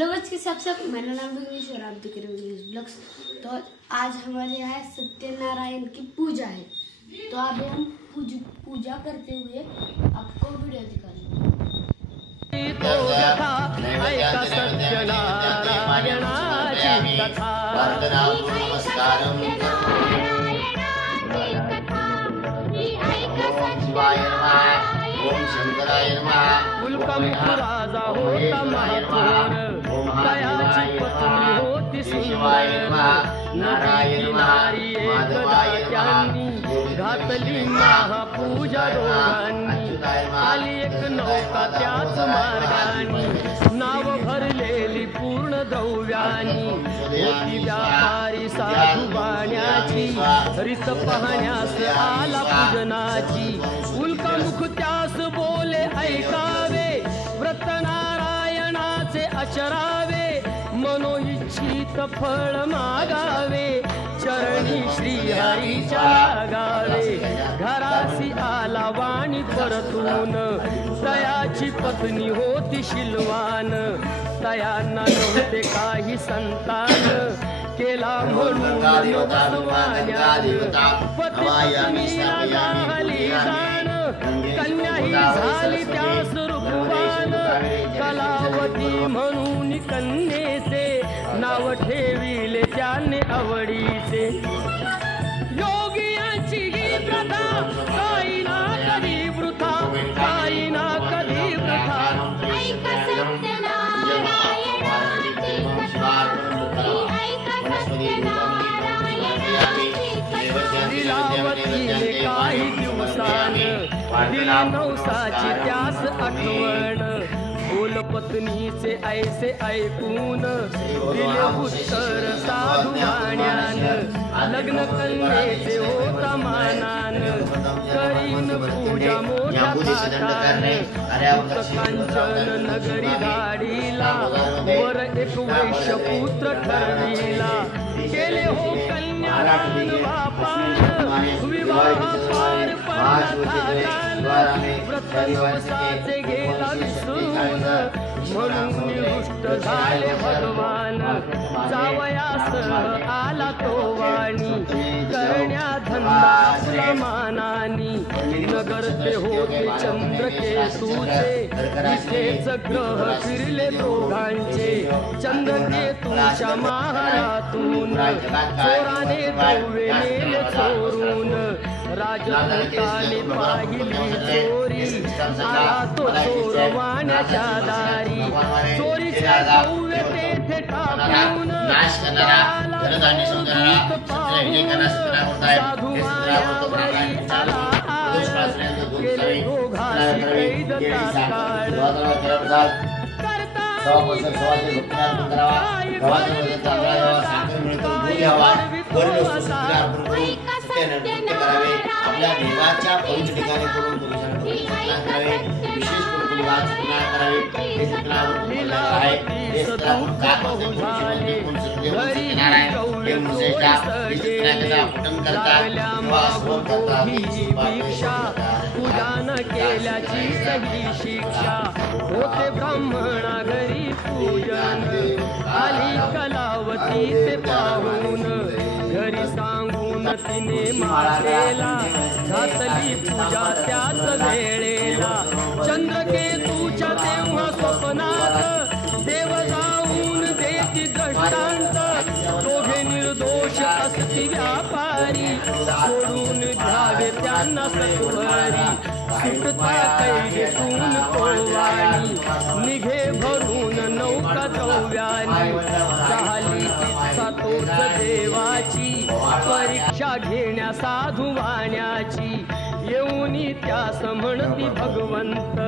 Hello बच्चे सब मेरा नाम विघ्नेश्वर, आप देख रहे हो ब्लॉग्स। तो आज हमारे यहाँ सत्यनारायण की पूजा है, तो अभी हम पूजा करते हुए आपको वीडियो दिखाएंगे। ओम शंकराय नमः। राजा होता महापौर दयाची पत्नी होती सुंदर नारायण नारी एकदात्यांनी घातली महापूजा दोघांनी आली एक नौका त्याच मार्गानी नाव भरलेली पूर्ण द्रव्यानी होती व्यापारी साधू बाण्याची रीत पाहण्यास आला पूजनाची उल्कामुख त्यास बोले ऐकावे व्रत नारायणाचे आचरावे मनोइच्छित फळ मागावे चरणी श्री हरीच्या लागावे घरासी आला वाणी परतून तयाची पत्नी होती शिलवान तयांना नव्हते काही संतान केला म्हणून पत्नीला झाली जाण कन्या ही झाली त्यास रूपवान कलावती म्हणून कन्येचे नाव ठेविले त्याने आवडीचे योगियांची ही प्रथा काही ना कधी वृथा काही ना कधी वृथा लीलावतीने काही दिवसान दिली नवसाची त्यास आठवण बोल पत्नीचे ऐसे ऐकून दिले उत्तर साधू वाण्यान लग्न कन्येचे होता मानान करीन पूजा मोठ्या थाटाने कांचन नगरी धाडीला वर एक वैश्य पुत्र ठरविला केले हो कन्यादान बापान विवाह पार पडला व्रत दिवसाचे गेला विसरून म्हणून निरुष्ट झाले भगवान जावयास आला तो वाणी करण्या धंदा मानानी नगर ते होते चंद्रकेतूचे इथेच ग्रह फिरले दोघांचे चंद्रकेतूच्या महारातून चोराने द्रव्ये नेले चोरून राजदूताने पाहिली चोरी आला तो चोर वाण्याच्या दारी चोरीचे द्रव्य तेथे टाकून साधू वाण्यावरी आला गेले दोघांची कैद तात्काळ आपल्या देवाच्या पवित्र ठिकाणी करून करावे विशेष पूजन केल्याची सही शिक्षा होते ब्राह्मणा घरी पूजन आली कलावती ते पाहून घरी सांगून तिने मातेला घातली पूजा त्याच वेळेला चंद्रकेतूच्या तेव्हा स्वप्नात देव जाऊन देती दृष्टांत दोघे निर्दोष असती व्यापारी सोडून द्यावे त्यांना सत्वरी सुटता कैदेतून कोवाणी निघे भरून नौका द्रव्यानी झाली इच्छा तोच देवाची परीक्षा घेण्या साधू वाण्याची येऊनी त्यास म्हणती भगवंत